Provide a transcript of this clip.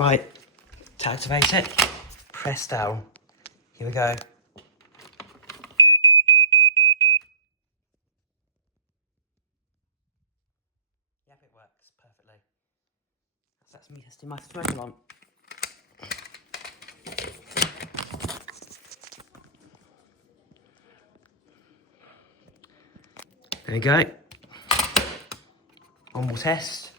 Right, to activate it, press down. Here we go. Yep, it works perfectly. That's me testing my thermal on. There we go. One more test.